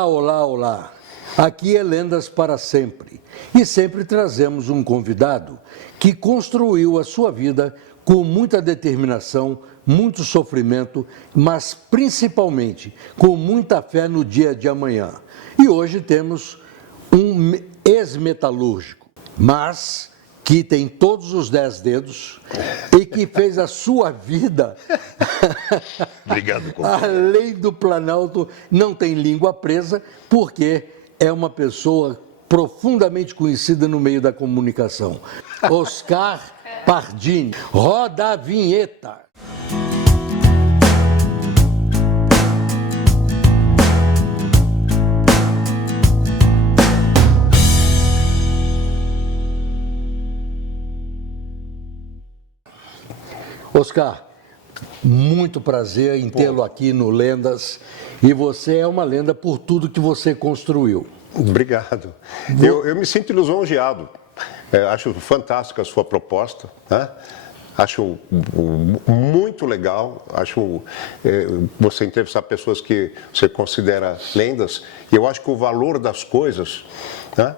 Olá, olá! Aqui é Lendas para Sempre e sempre trazemos um convidado que construiu a sua vida com muita determinação, muito sofrimento, mas principalmente com muita fé no dia de amanhã. E hoje temos um ex-metalúrgico, mas que tem todos os 10 dedos e que fez a sua vida, Obrigado, além do Planalto, não tem língua presa, porque é uma pessoa profundamente conhecida no meio da comunicação. Oscar Pardini, roda a vinheta. Oscar, muito prazer em tê-lo aqui no Lendas, e você é uma lenda por tudo que você construiu. Obrigado. Eu me sinto lisonjeado. Acho fantástica a sua proposta, né? Acho muito legal, acho você entrevistar pessoas que você considera lendas, e eu acho que o valor das coisas, né,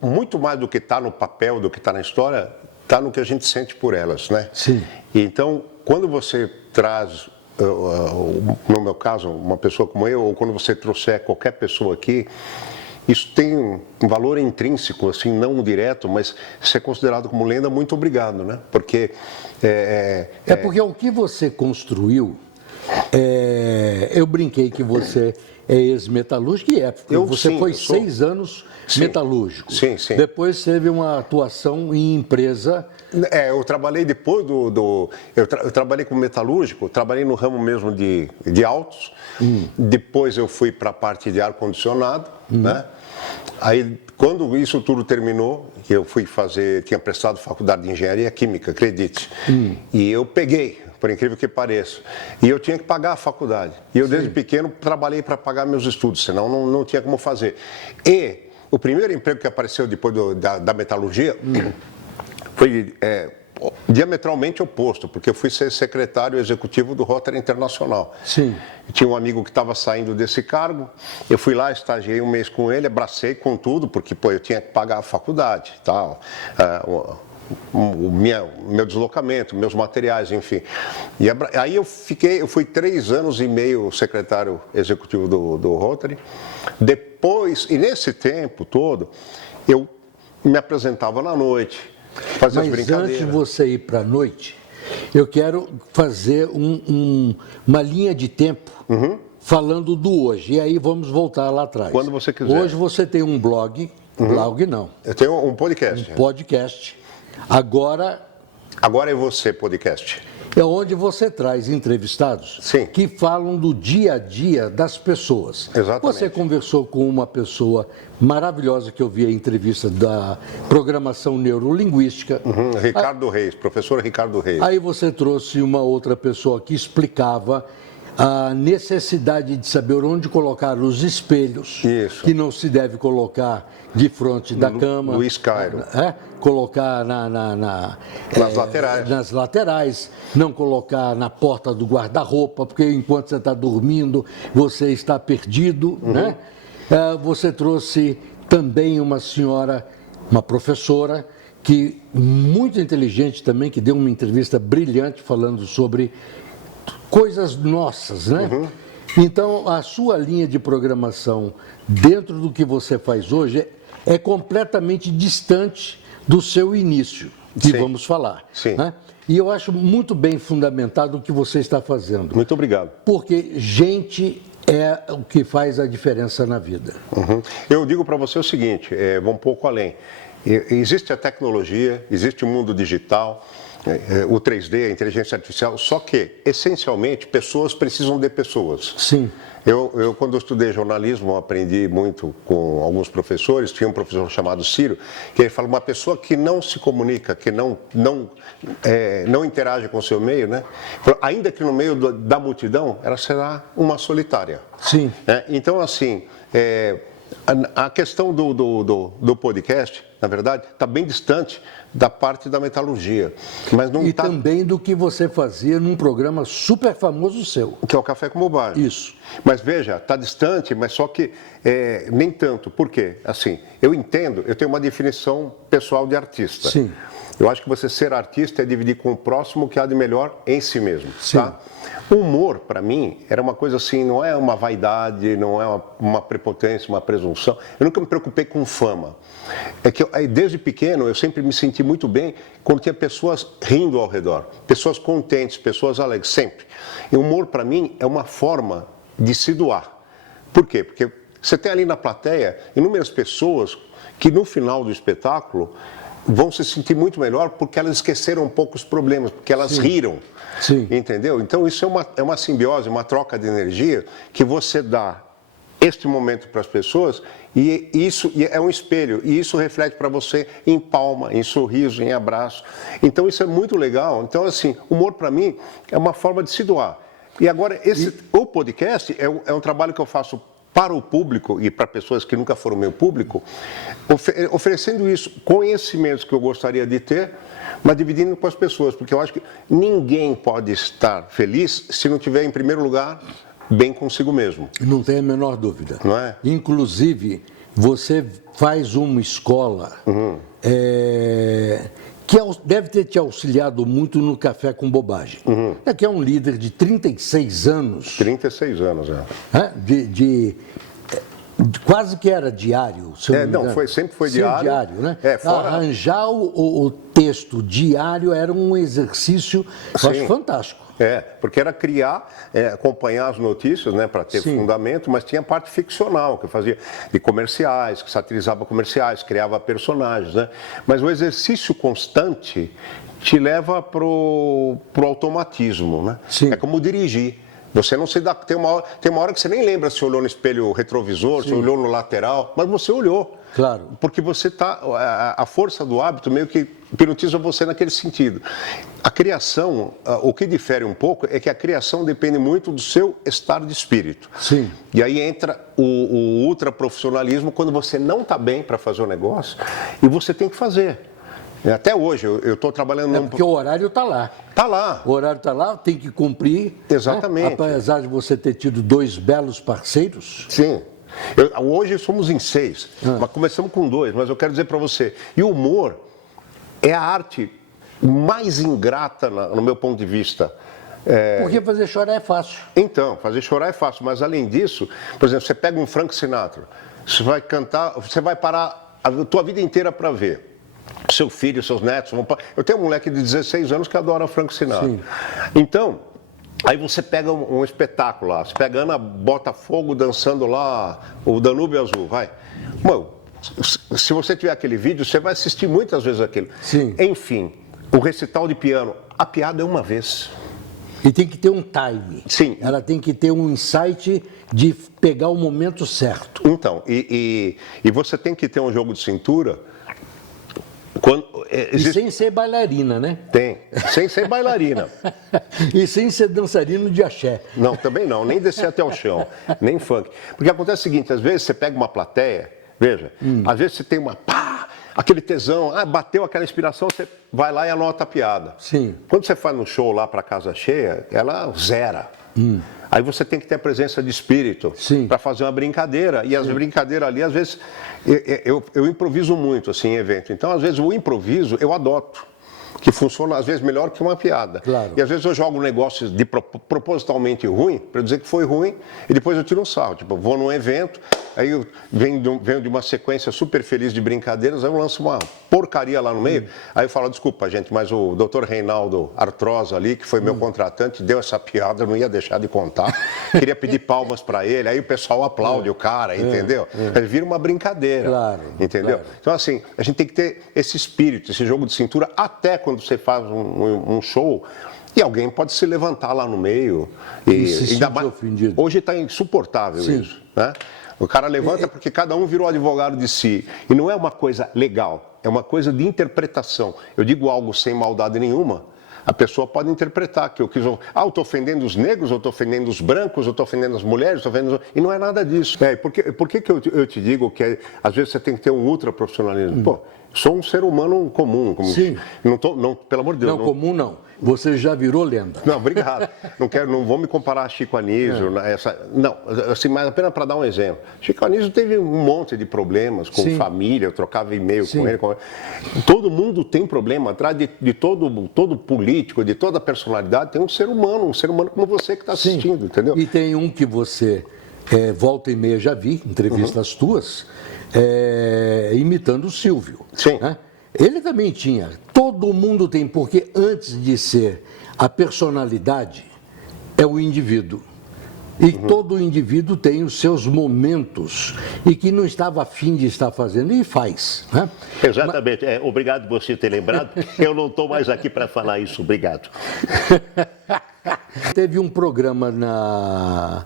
muito mais do que está no papel, do que está na história, está no que a gente sente por elas, né? Sim. Então, quando você traz, no meu caso, uma pessoa como eu, ou quando você trouxer qualquer pessoa aqui, isso tem um valor intrínseco, assim, não direto, mas ser considerado como lenda, muito obrigado, né? Porque... porque o que você construiu, eu brinquei que você é ex-metalúrgico, e você foi 6 anos metalúrgico. Sim, sim. Depois teve uma atuação em empresa. Eu trabalhei depois eu trabalhei como metalúrgico, trabalhei no ramo mesmo de autos. Depois eu fui para a parte de ar-condicionado, né? Aí, quando isso tudo terminou, eu fui tinha prestado faculdade de engenharia química, acredite. E eu peguei, por incrível que pareça. E eu tinha que pagar a faculdade. E eu, desde pequeno, trabalhei para pagar meus estudos, senão não tinha como fazer. E o primeiro emprego que apareceu depois da metalurgia foi diametralmente oposto, porque eu fui ser secretário executivo do Rotary Internacional. Sim. Tinha um amigo que estava saindo desse cargo, eu fui lá, estagiei um mês com ele, abracei com tudo, porque eu tinha que pagar a faculdade e tal. Meu deslocamento, meus materiais, enfim. E aí eu fui 3 anos e meio secretário executivo do Rotary. Depois, e nesse tempo todo, eu me apresentava na noite, fazia as brincadeiras. Mas antes de você ir para a noite, eu quero fazer uma linha de tempo falando do hoje. E aí vamos voltar lá atrás. Quando você quiser. Hoje você tem um blog, blog não. Eu tenho um podcast. Um podcast. Agora é você, podcast. É onde você traz entrevistados que falam do dia a dia das pessoas. Exatamente. Você conversou com uma pessoa maravilhosa que eu vi a entrevista da programação neurolinguística. Ricardo Reis, professor Ricardo Reis. Aí você trouxe uma outra pessoa que explicava a necessidade de saber onde colocar os espelhos, que não se deve colocar de frente da cama. Luiz Cairo. Colocar nas laterais. Nas laterais, não colocar na porta do guarda-roupa, porque enquanto você está dormindo, você está perdido, né? Você trouxe também uma senhora, uma professora, que muito inteligente também, que deu uma entrevista brilhante falando sobre coisas nossas, né? Então, a sua linha de programação, dentro do que você faz hoje, é completamente distante do seu início, que vamos falar. Né? E eu acho muito bem fundamentado o que você está fazendo. Muito obrigado. Porque gente é o que faz a diferença na vida. Eu digo para você o seguinte, vou um pouco além. Existe a tecnologia, existe o mundo digital, o 3D, a inteligência artificial, só que, essencialmente, pessoas precisam de pessoas. Sim. Eu quando eu estudei jornalismo, aprendi muito com alguns professores. Tinha um professor chamado Ciro, que ele fala, uma pessoa que não se comunica, que não interage com o seu meio, né? Ainda que no meio da multidão, ela será uma solitária. Sim. Então, assim, a questão do podcast na verdade, está bem distante da parte da metalurgia. Mas não E tá... também do que você fazia num programa super famoso seu. Que é o Café com Bobagem. Isso. Mas veja, está distante, mas só que nem tanto. Por quê? Assim, eu entendo, eu tenho uma definição pessoal de artista. Sim. Eu acho que você ser artista é dividir com o próximo o que há de melhor em si mesmo. Sim. Tá? O humor, para mim, era uma coisa assim, não é uma vaidade, não é uma prepotência, uma presunção. Eu nunca me preocupei com fama. É que desde pequeno eu sempre me senti muito bem quando tinha pessoas rindo ao redor, pessoas contentes, pessoas alegres, sempre. E o humor, para mim, é uma forma de se doar. Por quê? Porque você tem ali na plateia inúmeras pessoas que no final do espetáculo vão se sentir muito melhor porque elas esqueceram um pouco os problemas, porque elas riram. Sim. Entendeu? Então isso é uma simbiose, uma troca de energia que você dá este momento para as pessoas e isso é um espelho e isso reflete para você em palma, em sorriso, em abraço. Então isso é muito legal. Então assim, humor para mim é uma forma de se doar. E agora o podcast é um trabalho que eu faço para o público e para pessoas que nunca foram meu público, oferecendo isso, conhecimentos que eu gostaria de ter, mas dividindo com as pessoas, porque eu acho que ninguém pode estar feliz se não tiver, em primeiro lugar, bem consigo mesmo. Não tem a menor dúvida. Não é? Inclusive, você faz uma escola que deve ter te auxiliado muito no Café com Bobagem. Que é um líder de 36 anos. 36 anos, quase que era diário, se eu não me engano. Sempre foi diário. Diário, né? Fora... Arranjar o texto diário era um exercício, eu acho, fantástico. Porque era criar, acompanhar as notícias, né, para ter fundamento, mas tinha parte ficcional, que eu fazia de comerciais, que satirizava comerciais, criava personagens, né? Mas o exercício constante te leva pro automatismo, né? Sim. É como dirigir. Você não se dá. Tem uma hora que você nem lembra se olhou no espelho retrovisor, se olhou no lateral, mas você olhou. Claro. Porque você está. A força do hábito meio que hipnotiza você naquele sentido. A criação, o que difere um pouco é que a criação depende muito do seu estado de espírito. Sim. E aí entra o ultraprofissionalismo quando você não está bem para fazer o negócio e você tem que fazer. Até hoje, eu estou trabalhando... Porque o horário está lá. Está lá. O horário está lá, tem que cumprir. Exatamente. Né? Apesar de você ter tido 2 belos parceiros. Sim. Hoje somos em 6, mas começamos com 2, mas eu quero dizer para você, e o humor é a arte mais ingrata, no meu ponto de vista. Porque fazer chorar é fácil. Então, fazer chorar é fácil, mas além disso, por exemplo, você pega um Frank Sinatra, você vai cantar, você vai parar a tua vida inteira para ver. Seu filho, seus netos vão... Eu tenho um moleque de 16 anos que adora Frank Sinatra. Sim. Então, aí você pega um espetáculo lá, você pega Ana Botafogo dançando lá, o Danúbio Azul, vai. Mano, se você tiver aquele vídeo, você vai assistir muitas vezes aquilo. Sim. Enfim, o recital de piano, a piada é uma vez. E tem que ter um time. Sim. Ela tem que ter um insight de pegar o momento certo. Então, e você tem que ter um jogo de cintura... E sem ser bailarina, né? Tem, sem ser bailarina. E sem ser dançarino de axé. Não, também não, nem descer até o chão, nem funk. Porque acontece o seguinte, às vezes você pega uma plateia, veja, às vezes você tem aquele tesão, bateu aquela inspiração, você vai lá e anota a piada. Sim. Quando você faz no show lá para casa cheia, ela zera. Aí você tem que ter a presença de espírito para fazer uma brincadeira. E as brincadeiras ali, às vezes, eu improviso muito assim, em evento. Então, às vezes, o improviso eu adoto, que funciona, às vezes, melhor que uma piada. Claro. E, às vezes, eu jogo um negócio propositalmente ruim, para dizer que foi ruim, e depois eu tiro um sarro. Tipo, eu vou num evento, aí eu venho de uma sequência super feliz de brincadeiras, aí eu lanço uma porcaria lá no meio, aí eu falo, desculpa, gente, mas o Dr. Reinaldo Artrosa ali, que foi meu contratante, deu essa piada, eu não ia deixar de contar. Queria pedir palmas para ele, aí o pessoal aplaude o cara, entendeu? Aí vira uma brincadeira, claro, entendeu? Claro. Então, assim, a gente tem que ter esse espírito, esse jogo de cintura, até quando você faz um show, e alguém pode se levantar lá no meio. E se ainda mais ofendido. Hoje está insuportável isso, né? O cara levanta porque cada um virou advogado de si. E não é uma coisa legal, é uma coisa de interpretação. Eu digo algo sem maldade nenhuma, a pessoa pode interpretar que eu quis... eu estou ofendendo os negros, eu estou ofendendo os brancos, eu estou ofendendo as mulheres, e não é nada disso. Por que eu te digo que às vezes você tem que ter um ultraprofissionalismo? Pô, Sou um ser humano comum. Sim. Não, pelo amor de Deus. Não, comum não. Você já virou lenda. Não, obrigado. Não vou me comparar a Chico Anísio. Não, assim, mas apenas para dar um exemplo. Chico Anísio teve um monte de problemas com família, eu trocava e-mail com ele. Todo mundo tem problema. Atrás de todo político, de toda personalidade, tem um ser humano como você que está assistindo, entendeu? E tem um que você, volta e meia, já vi, entrevistas tuas, imitando o Silvio. Sim. Né? Ele também tinha. Todo mundo tem, porque antes de ser a personalidade, é o indivíduo. E todo indivíduo tem os seus momentos e que não estava afim de estar fazendo e faz. Né? Exatamente. Obrigado por você ter lembrado. Eu não estou mais aqui para falar isso. Obrigado. Teve um programa na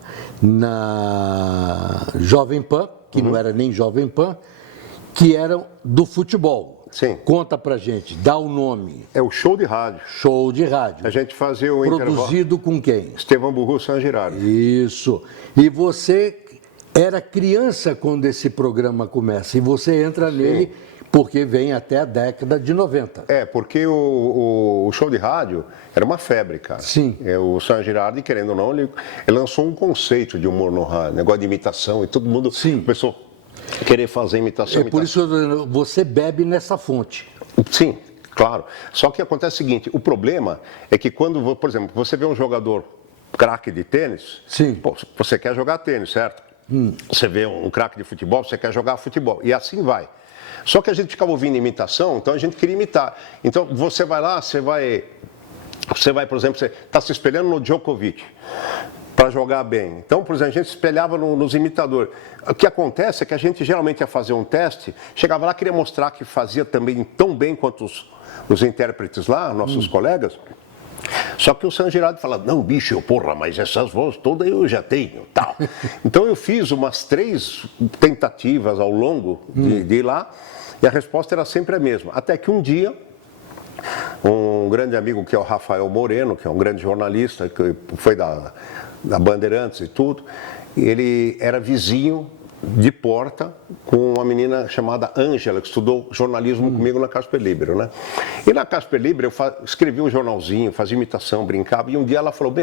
Jovem Pan, que não era nem Jovem Pan, que era do futebol. Sim. Conta pra gente, dá o nome. É o Show de Rádio. Show de rádio. A gente fazia o Produzido com quem? Estevão Burru San Girardi. Isso. E você era criança quando esse programa começa. E você entra nele porque vem até a década de 90. Porque o Show de Rádio era uma febre, cara. Sim. O San Girardi, querendo ou não, ele lançou um conceito de humor no rádio, negócio de imitação, e todo mundo começou querer fazer imitação. Por isso você bebe nessa fonte. Sim, claro. Só que acontece o seguinte, o problema é que quando, por exemplo, você vê um jogador craque de tênis, você quer jogar tênis, certo? Você vê um craque de futebol, você quer jogar futebol, e assim vai. Só que a gente ficava ouvindo imitação, então a gente queria imitar. Então você vai lá, você vai, por exemplo, você está se espelhando no Djokovic para jogar bem. Então, por exemplo, a gente se espelhava nos imitadores. O que acontece é que a gente geralmente ia fazer um teste, chegava lá, queria mostrar que fazia também tão bem quanto os intérpretes lá, nossos colegas. Só que o San Girardi fala, não, bicho, mas essas vozes todas eu já tenho, tal. Então eu fiz umas 3 tentativas ao longo de ir lá, e a resposta era sempre a mesma. Até que um dia, um grande amigo que é o Rafael Moreno, que é um grande jornalista, que foi da Bandeirantes e tudo, ele era vizinho de porta com uma menina chamada Ângela, que estudou jornalismo comigo na Casper Libero, né? E na Casper Libero eu escrevi um jornalzinho, fazia imitação, brincava, e um dia ela falou,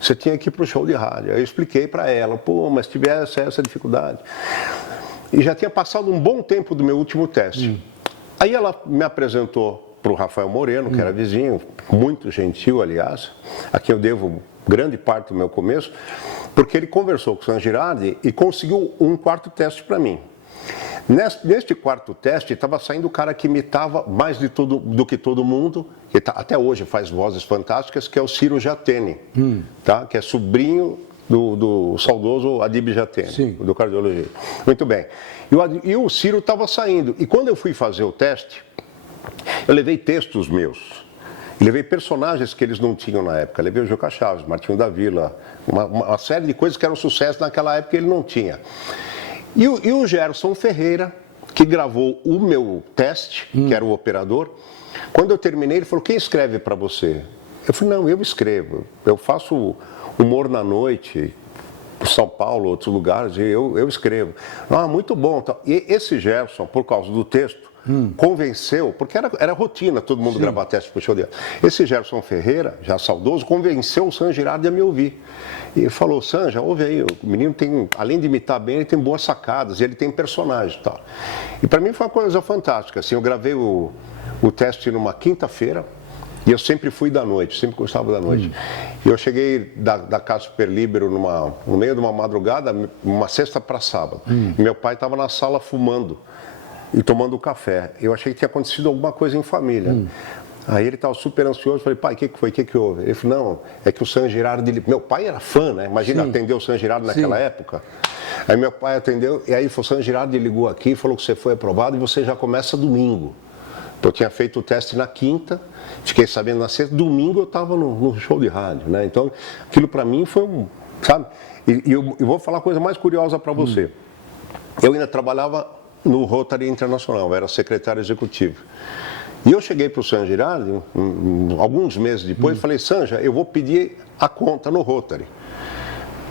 você tinha que ir para o show de rádio. Aí eu expliquei para ela, mas tivesse essa dificuldade. E já tinha passado um bom tempo do meu último teste. Aí ela me apresentou para o Rafael Moreno, que era vizinho, muito gentil, aliás, a quem eu devo grande parte do meu começo, porque ele conversou com o San Girardi e conseguiu um 4º teste para mim. Neste 4º teste, estava saindo o cara que imitava mais do que todo mundo, que até hoje faz vozes fantásticas, que é o Ciro Jatene, tá? Que é sobrinho do saudoso Adib Jatene, do cardiologista. Muito bem. E o Ciro estava saindo. E quando eu fui fazer o teste, eu levei textos meus. Levei personagens que eles não tinham na época. Levei o Juca Chaves, Martinho da Vila, uma série de coisas que eram sucesso naquela época e ele não tinha. E o Gerson Ferreira, que gravou o meu teste, que era o operador, quando eu terminei, ele falou, quem escreve para você? Eu falei, não, eu escrevo. Eu faço humor na noite, São Paulo, outros lugares, e eu escrevo. Ah, muito bom. E esse Gerson, por causa do texto, convenceu, porque era rotina todo mundo gravar teste pro show dele. Esse Gerson Ferreira, já saudoso, convenceu o San Girardi a me ouvir. E ele falou, Sanja, ouve aí, o menino tem, além de imitar bem, ele tem boas sacadas, ele tem personagem e tal. E para mim foi uma coisa fantástica, assim, eu gravei o teste numa quinta-feira, e eu sempre fui da noite, sempre gostava da noite. E eu cheguei da Casper Libero no meio de uma madrugada, uma sexta para sábado. E meu pai estava na sala fumando e tomando café. Eu achei que tinha acontecido alguma coisa em família. Aí ele estava super ansioso, falei, pai, o que foi? O que houve? Ele falou, não, é que o San Girardi... Meu pai era fã, né? Imagina atender o San Girardi naquela época. Aí meu pai atendeu, e aí o San Girardi ligou aqui, falou que você foi aprovado e você já começa domingo. Eu tinha feito o teste na quinta, fiquei sabendo na sexta, domingo eu estava no show de rádio, né? Então, aquilo para mim foi sabe? E eu vou falar a coisa mais curiosa para você. Eu ainda trabalhava no Rotary Internacional, eu era secretário executivo. E eu cheguei para o San Girardi, alguns meses depois, e falei, Sanja, eu vou pedir a conta no Rotary,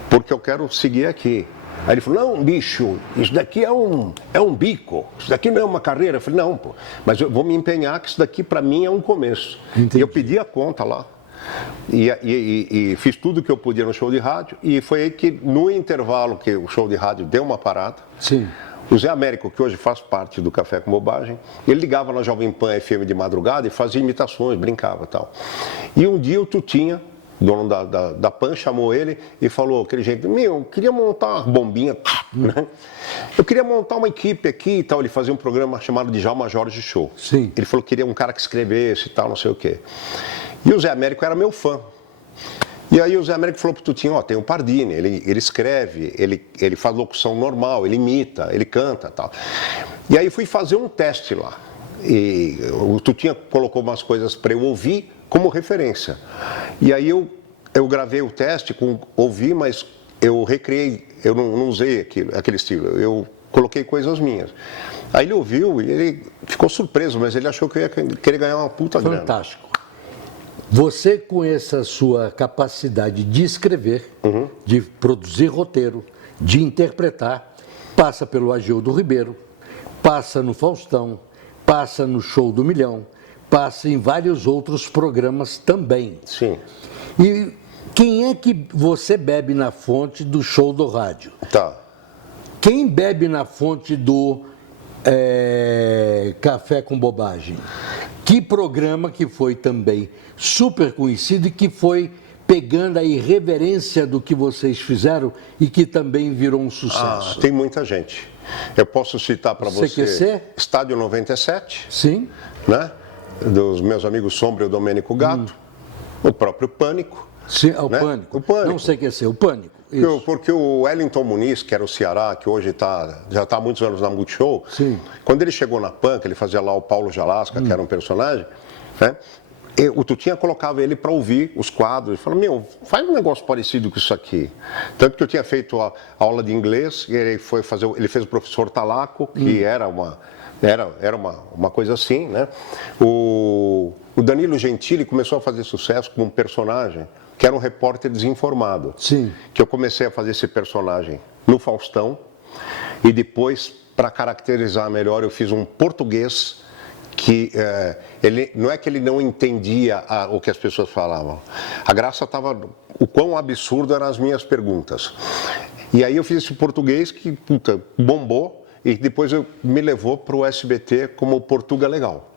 porque eu quero seguir aqui. Aí ele falou, não, bicho, isso daqui é um bico, isso daqui não é uma carreira. Eu falei, não, pô, mas eu vou me empenhar que isso daqui para mim é um começo. Entendi. E eu pedi a conta lá. E fiz tudo que eu podia no show de rádio, e foi aí que, no intervalo que o show de rádio deu uma parada, Sim. o Zé Américo, que hoje faz parte do Café com Bobagem, ele ligava na Jovem Pan FM de madrugada e fazia imitações, brincava e tal. E um dia o Tutinha, dono da Pan, chamou ele e falou aquele jeito, eu queria montar uma bombinha, né? Eu queria montar uma equipe aqui e tal. Ele fazia um programa chamado Djalma Jorge Show. Sim. Ele falou que queria um cara que escrevesse e tal, não sei o quê. E o Zé Américo era meu fã. E aí o Zé Américo falou pro Tutinho, tem o Pardini, ele escreve, ele faz locução normal, ele imita, ele canta e tal. E aí fui fazer um teste lá. E o Tutinha colocou umas coisas para eu ouvir como referência. E aí eu gravei o teste, ouvi, mas eu recriei, eu não usei aquele estilo, eu coloquei coisas minhas. Aí ele ouviu e ele ficou surpreso, mas ele achou que eu ia querer ganhar uma puta grana. Fantástico. Você, com essa sua capacidade de escrever, de produzir roteiro, de interpretar, passa pelo Agildo Ribeiro, passa no Faustão, passa no Show do Milhão, passa em vários outros programas também. Sim. E quem é que você bebe na fonte do Show do Rádio? Tá. Quem bebe na fonte do Café com Bobagem? Que programa que foi também super conhecido e que foi pegando a irreverência do que vocês fizeram e que também virou um sucesso? Tem muita gente. Eu posso citar para você CQC? Estádio 97, Sim. né? Dos meus amigos Sombra e o Domênico Gato, o próprio Pânico. Sim, o né? Pânico. O Pânico. Não CQC, o Pânico. Isso. Porque o Wellington Muniz, que era o Ceará, que hoje já está há muitos anos na Multishow, Sim. quando ele chegou na PAN, que ele fazia lá o Paulo Jalasca, que era um personagem, né? O Tutinha colocava ele para ouvir os quadros e falava, faz um negócio parecido com isso aqui. Tanto que eu tinha feito a aula de inglês, e ele fez o professor Talaco, que era uma coisa assim, né? O Danilo Gentili começou a fazer sucesso com um personagem que era um repórter desinformado. Sim. Que eu comecei a fazer esse personagem no Faustão, e depois, para caracterizar melhor, eu fiz um português que ele não é que ele não entendia o que as pessoas falavam. A graça estava o quão absurdo eram as minhas perguntas. E aí eu fiz esse português que bombou, e depois me levou para o SBT como Portuga Legal.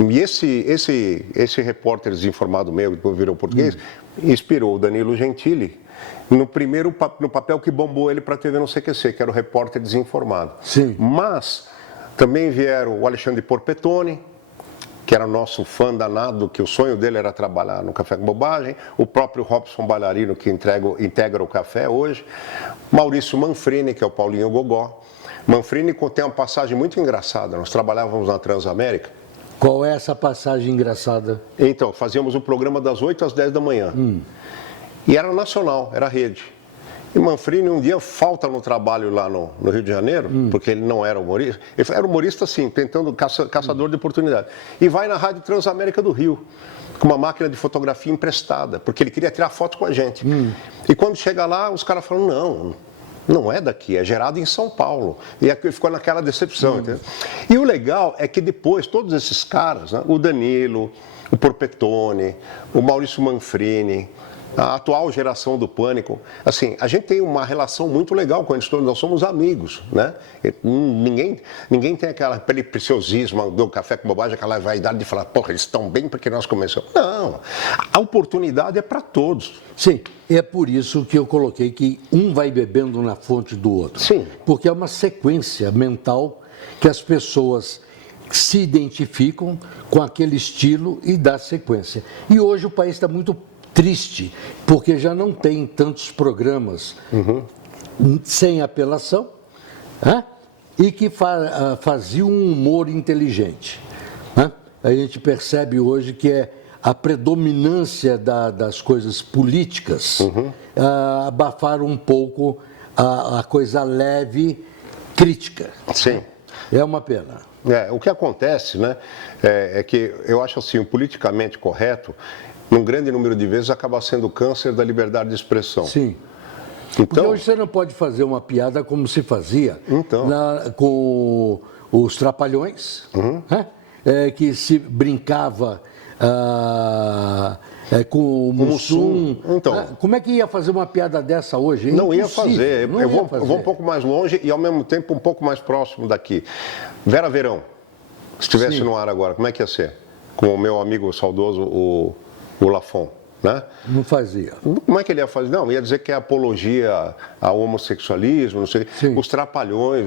E esse repórter desinformado meu, que depois virou português, inspirou o Danilo Gentili no papel que bombou ele para a TV no CQC, que era o repórter desinformado. Sim. Mas também vieram o Alexandre Porpetone, que era nosso fã danado, que o sonho dele era trabalhar no Café com Bobagem, o próprio Robson Bailarino, que integra o Café hoje, Maurício Manfrini, que é o Paulinho Gogó. Manfrini tem uma passagem muito engraçada, nós trabalhávamos na Transamérica. Qual é essa passagem engraçada? Então, fazíamos o programa das 8 às 10 da manhã. E era nacional, era rede. E Manfrini um dia falta no trabalho lá no Rio de Janeiro, porque ele não era humorista. Ele era humorista, sim, tentando caçador de oportunidade. E vai na Rádio Transamérica do Rio, com uma máquina de fotografia emprestada, porque ele queria tirar foto com a gente. E quando chega lá, os caras falam, não é daqui, é gerado em São Paulo. E aqui ficou naquela decepção, entendeu? E o legal é que depois, todos esses caras, né, o Danilo, o Porpetone, o Maurício Manfrini, a atual geração do Pânico, assim, a gente tem uma relação muito legal com eles todos, nós somos amigos, né? Ninguém tem aquele preciosismo do Café com Bobagem, aquela vaidade de falar, porra, eles estão bem porque nós começamos. Não, a oportunidade é para todos. Sim, é por isso que eu coloquei que um vai bebendo na fonte do outro. Sim. Porque é uma sequência mental que as pessoas se identificam com aquele estilo e dá sequência. E hoje o país está muito triste, porque já não tem tantos programas sem apelação, né? E que faziam um humor inteligente, né? A gente percebe hoje que é a predominância das coisas políticas abafaram um pouco a coisa leve crítica. Sim. É uma pena. O que acontece, né, é que eu acho assim, o politicamente correto, num grande número de vezes, acaba sendo o câncer da liberdade de expressão. Sim. Porque Então, hoje você não pode fazer uma piada como se fazia Então. com os Trapalhões, né? Que se brincava com o Mussum. Então. Né? Como é que ia fazer uma piada dessa hoje? É não ia impossível, fazer. não eu ia vou fazer. um pouco mais longe e, ao mesmo tempo, um pouco mais próximo daqui. Vera Verão, se estivesse Sim. no ar agora, como é que ia ser? Com o meu amigo saudoso, o Lafon, né? Não fazia. Como é que ele ia fazer? Não, ia dizer que é apologia ao homossexualismo, não sei. Sim. Os trapalhões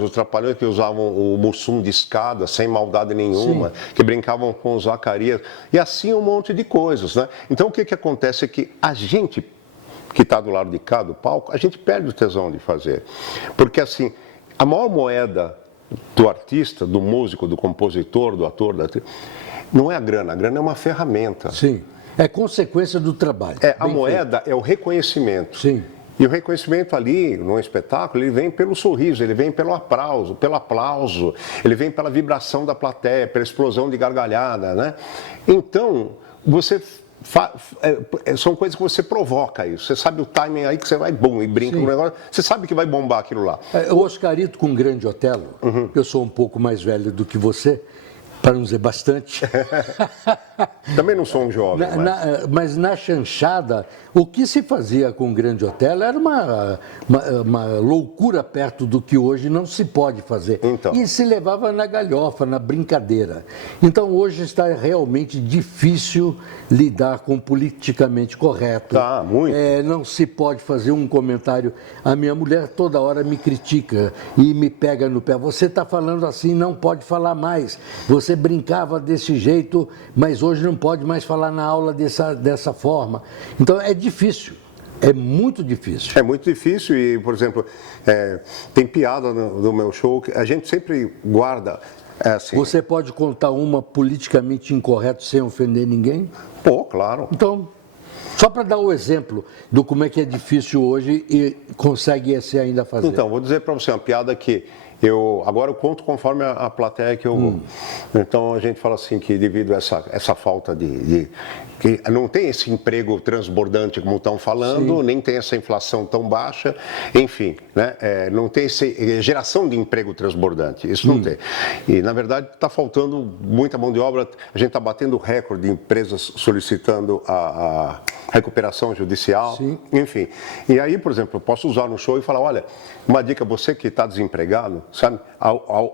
que usavam o Mussum de escada, sem maldade nenhuma, que brincavam com o Zacarias, e assim um monte de coisas, né? Então, o que acontece é que a gente que está do lado de cá do palco, a gente perde o tesão de fazer. Porque, assim, a maior moeda do artista, do músico, do compositor, do ator, da atriz, não é a grana é uma ferramenta. Sim. É consequência do trabalho. A moeda é o reconhecimento. Sim. E o reconhecimento ali, no espetáculo, ele vem pelo sorriso, ele vem pelo aplauso, ele vem pela vibração da plateia, pela explosão de gargalhada, né? Então, são coisas que você provoca isso. Você sabe o timing aí que você vai, bum, e brinca com o negócio. Você sabe que vai bombar aquilo lá. O Oscarito com o Grande Otelo, eu sou um pouco mais velho do que você, para não dizer bastante. Também não sou um jovem. Mas na chanchada, o que se fazia com o Grande Otelo era uma loucura perto do que hoje não se pode fazer. Então. E se levava na galhofa, na brincadeira. Então hoje está realmente difícil lidar com o politicamente correto. Tá, muito. Não se pode fazer um comentário. A minha mulher toda hora me critica e me pega no pé. Você está falando assim, não pode falar mais. Você brincava desse jeito, mas hoje não pode mais falar na aula dessa forma. Então é difícil, é muito difícil. É muito difícil e, por exemplo, tem piada no meu show que a gente sempre guarda. Assim, Você pode contar uma politicamente incorreta sem ofender ninguém? Pô, claro. Então, só para dar o exemplo do como é que é difícil hoje e consegue esse ainda fazer. Então, vou dizer para você uma piada que agora eu conto conforme a plateia que eu vou. Então a gente fala assim que devido a essa falta que não tem esse emprego transbordante como estão falando, nem tem essa inflação tão baixa, enfim, né? Não tem essa geração de emprego transbordante, isso não tem. E na verdade está faltando muita mão de obra, a gente está batendo recorde de empresas solicitando a recuperação judicial, enfim. E aí, por exemplo, eu posso usar no show e falar, olha, uma dica, você que está desempregado, sabe,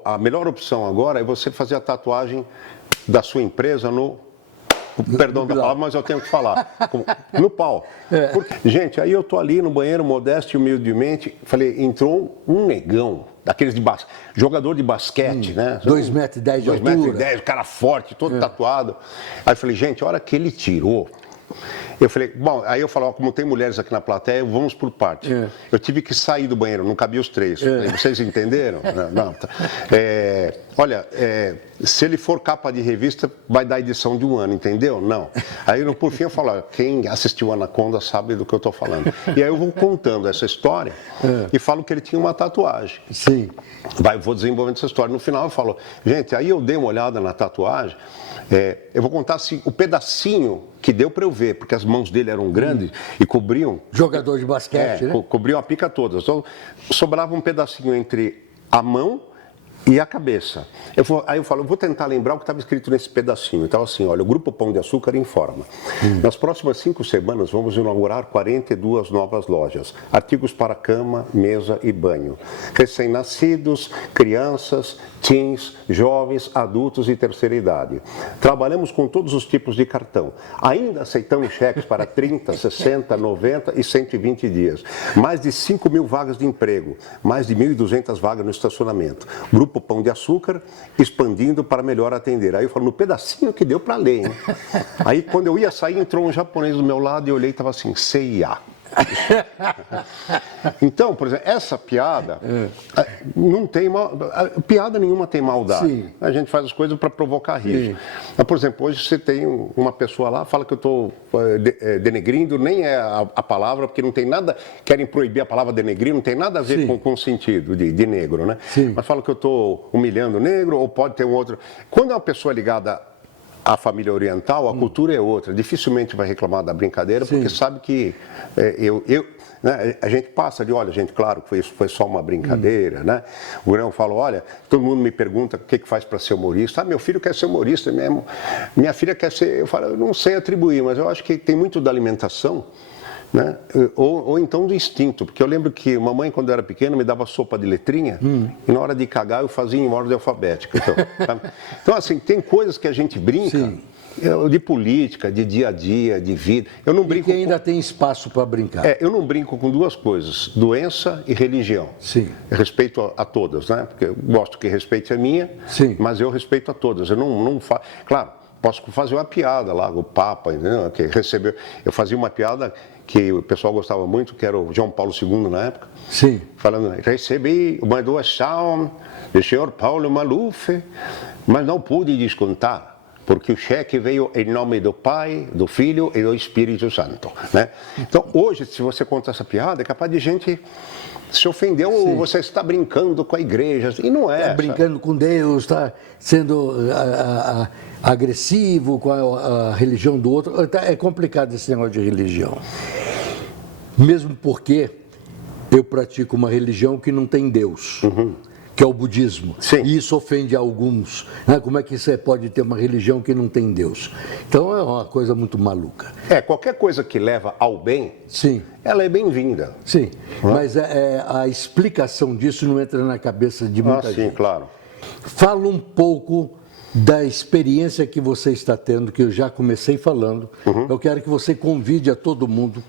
a melhor opção agora é você fazer a tatuagem da sua empresa perdão da palavra, mas eu tenho que falar. No pau. Porque, gente, aí eu tô ali no banheiro, modesto e humildemente, falei, entrou um negão, daqueles jogador de basquete, né? 2,10 metros de altura. 2,10 metros, cara forte, todo tatuado. Aí eu falei, gente, a hora que ele tirou, eu falei, bom, aí eu falo, ó, como tem mulheres aqui na plateia, vamos por parte. Eu tive que sair do banheiro, não cabia os três. Vocês entenderam? Não, tá. Olha, se ele for capa de revista, vai dar edição de um ano, entendeu? Não. Aí, por fim, eu falo, ó, quem assistiu Anaconda sabe do que eu estou falando. E aí eu vou contando essa história e falo que ele tinha uma tatuagem. Sim. Vou desenvolvendo essa história. No final eu falo, gente, aí eu dei uma olhada na tatuagem, eu vou contar assim, o pedacinho que deu para eu ver, porque as mãos dele eram grandes e cobriam... Jogador de basquete, né? Cobriam a pica toda. Então, sobrava um pedacinho entre a mão e a cabeça. Aí eu falo, eu vou tentar lembrar o que estava escrito nesse pedacinho. Então, assim, olha, o Grupo Pão de Açúcar informa. Nas próximas 5 semanas, vamos inaugurar 42 novas lojas. Artigos para cama, mesa e banho. Recém-nascidos, crianças, teens, jovens, adultos e terceira idade. Trabalhamos com todos os tipos de cartão. Ainda aceitamos cheques para 30, 60, 90 e 120 dias. Mais de 5.000 vagas de emprego. Mais de 1.200 vagas no estacionamento. Grupo Pão de Açúcar, expandindo para melhor atender. Aí eu falo, no pedacinho que deu para ler, hein? Aí quando eu ia sair, entrou um japonês do meu lado e eu olhei e estava assim, CIA. Então, por exemplo, essa piada não tem piada nenhuma tem maldade. Sim. A gente faz as coisas para provocar riso. Mas, por exemplo, hoje você tem uma pessoa lá, fala que eu estou denegrindo, nem é a palavra, porque não tem nada, querem proibir a palavra denegrir, não tem nada a ver com o sentido de negro, né? Sim. Mas fala que eu estou humilhando o negro, ou pode ter um outro. Quando é uma pessoa ligada a família oriental, a cultura é outra. Dificilmente vai reclamar da brincadeira, Sim. porque sabe que né, a gente passa de, olha, gente, claro que isso foi só uma brincadeira, né? O Grão fala, olha, todo mundo me pergunta o que faz para ser humorista. Ah, meu filho quer ser humorista mesmo, minha filha quer ser... Eu falo, eu não sei atribuir, mas eu acho que tem muito da alimentação, né? Ou então do instinto, porque eu lembro que mamãe, quando eu era pequena, me dava sopa de letrinha e na hora de cagar eu fazia em ordem alfabética. Então, assim, tem coisas que a gente brinca, de política, de dia a dia, de vida. Eu não brinco e que ainda tem espaço para brincar. Eu não brinco com duas coisas, doença e religião. Sim. Eu respeito a todas, né? Porque eu gosto que respeite a minha, Sim. mas eu respeito a todas. Eu não faço... Claro, posso fazer uma piada lá, o Papa, entendeu? Que recebeu... Eu fazia uma piada que o pessoal gostava muito, que era o João Paulo II na época. Sim. Falando, recebi uma doação do senhor Paulo Maluf, mas não pude descontar, porque o cheque veio em nome do Pai, do Filho e do Espírito Santo, né? Então, hoje, se você conta essa piada, é capaz de gente se ofender, ou você está brincando com a igreja, e não é. Brincando com Deus, está sendo agressivo com a religião do outro. É complicado esse negócio de religião. Mesmo porque eu pratico uma religião que não tem Deus. Que é o budismo. Sim. E isso ofende alguns. Né? Como é que você pode ter uma religião que não tem Deus? Então é uma coisa muito maluca. Qualquer coisa que leva ao bem, Sim. ela é bem-vinda. Sim, mas a explicação disso não entra na cabeça de muita gente. Sim, claro. Fala um pouco da experiência que você está tendo, que eu já comecei falando. Eu quero que você convide a todo mundo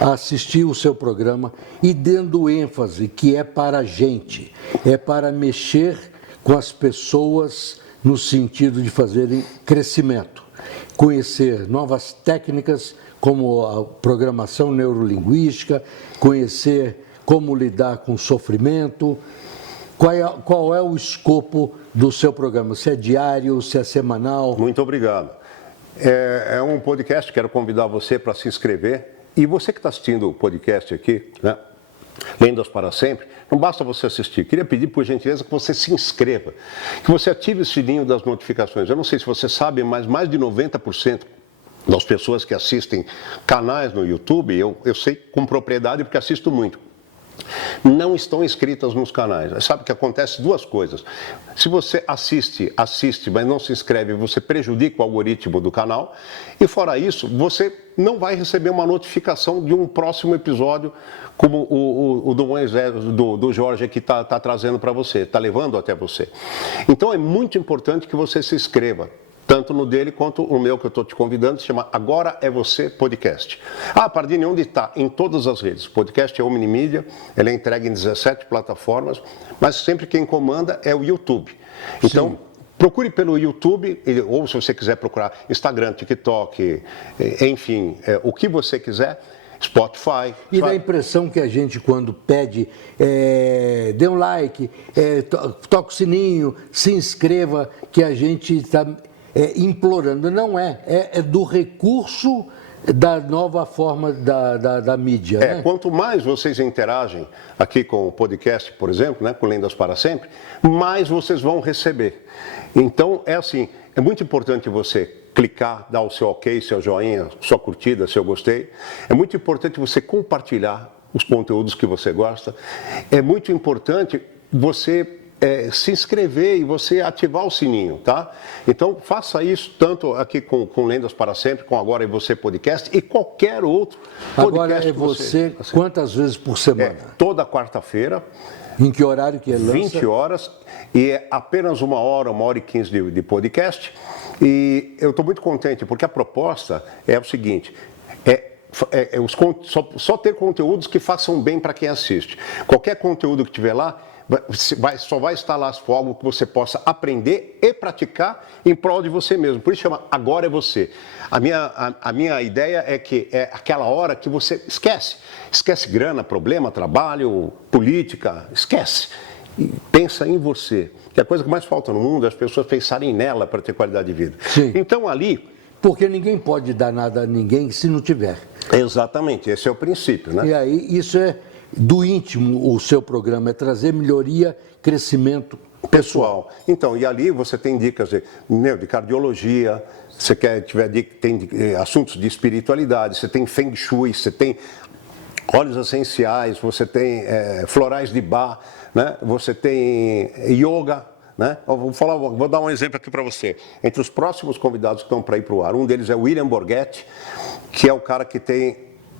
a assistir o seu programa e dando ênfase que é para a gente, é para mexer com as pessoas no sentido de fazerem crescimento, conhecer novas técnicas como a programação neurolinguística, conhecer como lidar com sofrimento. Qual é o escopo do seu programa? Se é diário, se é semanal? Muito obrigado. É um podcast, quero convidar você para se inscrever. E você que está assistindo o podcast aqui, né, Lendas para Sempre, não basta você assistir. Queria pedir, por gentileza, que você se inscreva, que você ative o sininho das notificações. Eu não sei se você sabe, mas mais de 90% das pessoas que assistem canais no YouTube, eu sei com propriedade porque assisto muito, não estão inscritas nos canais. Sabe que acontece duas coisas. Se você assiste, mas não se inscreve, você prejudica o algoritmo do canal. E fora isso, você não vai receber uma notificação de um próximo episódio como o do Moisés, do Jorge que está trazendo para você, está levando até você. Então é muito importante que você se inscreva. Tanto no dele quanto no meu, que eu estou te convidando, se chama Agora é Você Podcast. Pardini, onde está? Em todas as redes. O podcast é Omnimídia, ele é entregue em 17 plataformas, mas sempre quem comanda é o YouTube. Então, procure pelo YouTube, ou se você quiser procurar Instagram, TikTok, enfim, o que você quiser. Spotify. E dá a impressão que a gente, quando pede, dê um like, toca o sininho, se inscreva, que a gente está implorando. Não é do recurso da nova forma da mídia. Né? Quanto mais vocês interagem aqui com o podcast, por exemplo, né, com Lendas para Sempre, mais vocês vão receber. Então, é muito importante você clicar, dar o seu ok, seu joinha, sua curtida, seu gostei. É muito importante você compartilhar os conteúdos que você gosta. É muito importante você se inscrever e você ativar o sininho, tá? Então, faça isso tanto aqui com Lendas para Sempre, com Agora é Você Podcast e qualquer outro podcast. Agora é você, quantas vezes por semana? Toda quarta-feira. Em que horário que lança? 20 horas, e é apenas 1 hora e 15 de podcast. E eu estou muito contente, porque a proposta é o seguinte, só ter conteúdos que façam bem para quem assiste. Qualquer conteúdo que tiver lá, só vai estar lá algo que você possa aprender e praticar em prol de você mesmo. Por isso chama Agora é Você. A minha ideia é que é aquela hora que você esquece grana, problema, trabalho, política, esquece. E pensa em você. Que a coisa que mais falta no mundo é as pessoas pensarem nela para ter qualidade de vida. Sim. Então ali... Porque ninguém pode dar nada a ninguém se não tiver. Exatamente, esse é o princípio, né? E aí isso do íntimo, o seu programa é trazer melhoria, crescimento pessoal. Então, e ali você tem dicas de cardiologia, você tem assuntos de espiritualidade, você tem Feng Shui, você tem óleos essenciais, você tem florais de Bach, né? Você tem yoga. Né? Vou dar um exemplo aqui para você. Entre os próximos convidados que estão para ir para o ar, um deles é o William Borghetti, que é o cara que tem...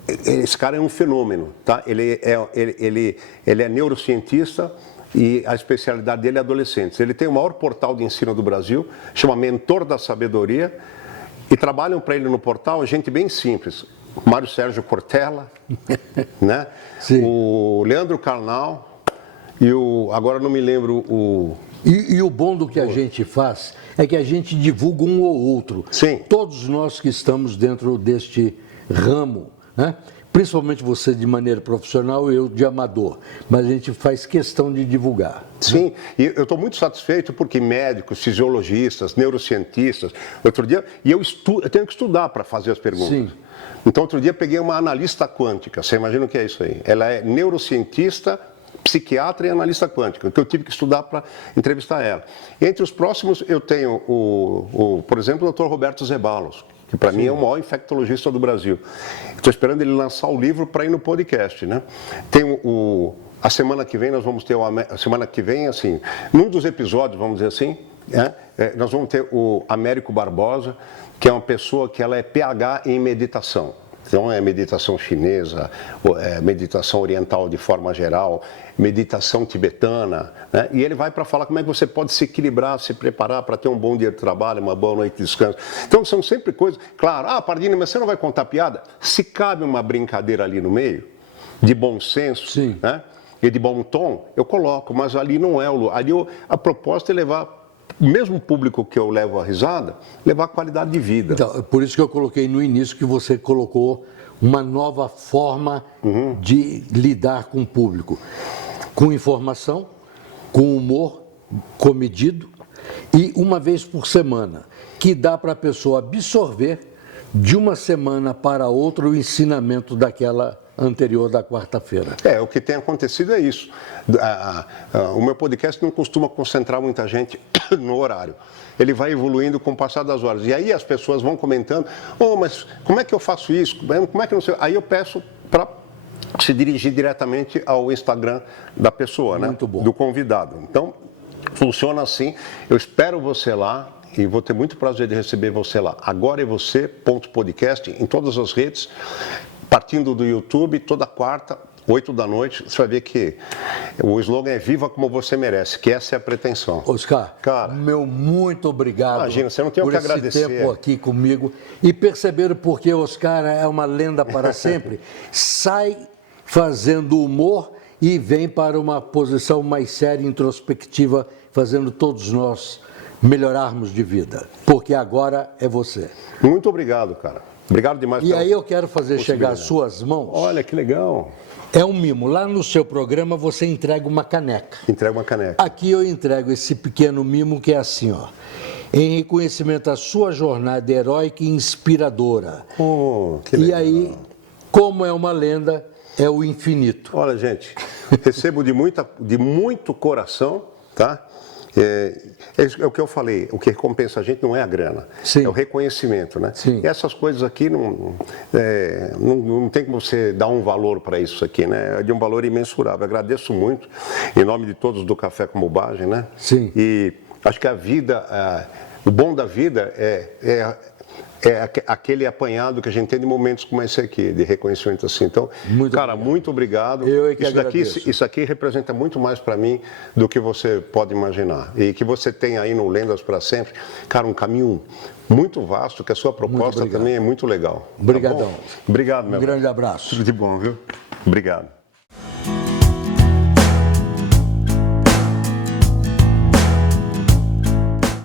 Esse cara é um fenômeno, tá? Ele é neurocientista e a especialidade dele é adolescentes. Ele tem o maior portal de ensino do Brasil, chama Mentor da Sabedoria, e trabalham para ele no portal gente bem simples. Mário Sérgio Cortella, né? Sim. O Leandro Carnal e agora não me lembro o... E o bom do que a gente faz é que a gente divulga um ou outro. Sim. Todos nós que estamos dentro deste ramo, né? Principalmente você de maneira profissional e eu de amador, mas a gente faz questão de divulgar. Sim, e eu estou muito satisfeito porque médicos, fisiologistas, neurocientistas, outro dia, e eu tenho que estudar para fazer as perguntas. Sim. Então, outro dia peguei uma analista quântica, você imagina o que é isso aí? Ela é neurocientista, psiquiatra e analista quântica, que eu tive que estudar para entrevistar ela. E entre os próximos eu tenho, por exemplo, o Dr. Roberto Zeballos, que para mim é o maior infectologista do Brasil. Estou esperando ele lançar o livro para ir no podcast, né? Tem a semana que vem nós vamos ter, a semana que vem, assim, num dos episódios, vamos dizer assim, nós vamos ter o Américo Barbosa, que é uma pessoa que ela é PhD em meditação. Então é meditação chinesa, meditação oriental de forma geral, meditação tibetana, né? E ele vai para falar como é que você pode se equilibrar, se preparar para ter um bom dia de trabalho, uma boa noite de descanso. Então são sempre coisas, claro, Pardini, mas você não vai contar piada? Se cabe uma brincadeira ali no meio, de bom senso, sim, né? E de bom tom, eu coloco, mas ali não é a proposta é levar o mesmo público que eu levo a risada, levar qualidade de vida. Então, por isso que eu coloquei no início que você colocou uma nova forma de lidar com o público. Com informação, com humor comedido e uma vez por semana, que dá para a pessoa absorver de uma semana para outra o ensinamento daquela anterior da quarta-feira. O que tem acontecido é isso. O meu podcast não costuma concentrar muita gente no horário. Ele vai evoluindo com o passar das horas. E aí as pessoas vão comentando, mas como é que eu faço isso? Como é que não sei? Aí eu peço para se dirigir diretamente ao Instagram da pessoa, muito né? Bom. Do convidado. Então, funciona assim. Eu espero você lá. E vou ter muito prazer de receber você lá. Agora é você.podcast em todas as redes, partindo do YouTube, toda quarta, 8 da noite. Você vai ver que o slogan é Viva Como Você Merece, que essa é a pretensão. Oscar, cara, meu muito obrigado. Imagina, você não tem o que agradecer. Por esse tempo aqui comigo. E perceberam porque Oscar é uma lenda para sempre. Sai fazendo humor e vem para uma posição mais séria, introspectiva, fazendo todos nós melhorarmos de vida, porque agora é você. Muito obrigado, cara. Obrigado demais. E aí eu quero fazer chegar às suas mãos. Olha que legal. É um mimo. Lá no seu programa você entrega uma caneca. Entrega uma caneca. Aqui eu entrego esse pequeno mimo que é assim, ó. Em reconhecimento à sua jornada heróica e inspiradora. Que legal. E aí, como é uma lenda, é o infinito. Olha, gente, recebo de muito coração, tá? É o que eu falei, o que recompensa a gente não é a grana, Sim. É o reconhecimento, né? Sim. E essas coisas aqui não tem como você dar um valor para isso aqui, né? É de um valor imensurável. Agradeço muito, em nome de todos do Café com Bobagem, né? Sim. E acho que a vida, o bom da vida é aquele apanhado que a gente tem de momentos como esse aqui, de reconhecimento assim. Então, muito obrigado. Eu é que agradeço. Isso aqui representa muito mais para mim do que você pode imaginar. E que você tem aí no Lendas para Sempre, cara, um caminho muito vasto, que a sua proposta também é muito legal. Obrigadão. Tá bom? Obrigado, meu. Um grande abraço. Tudo de bom, viu? Obrigado.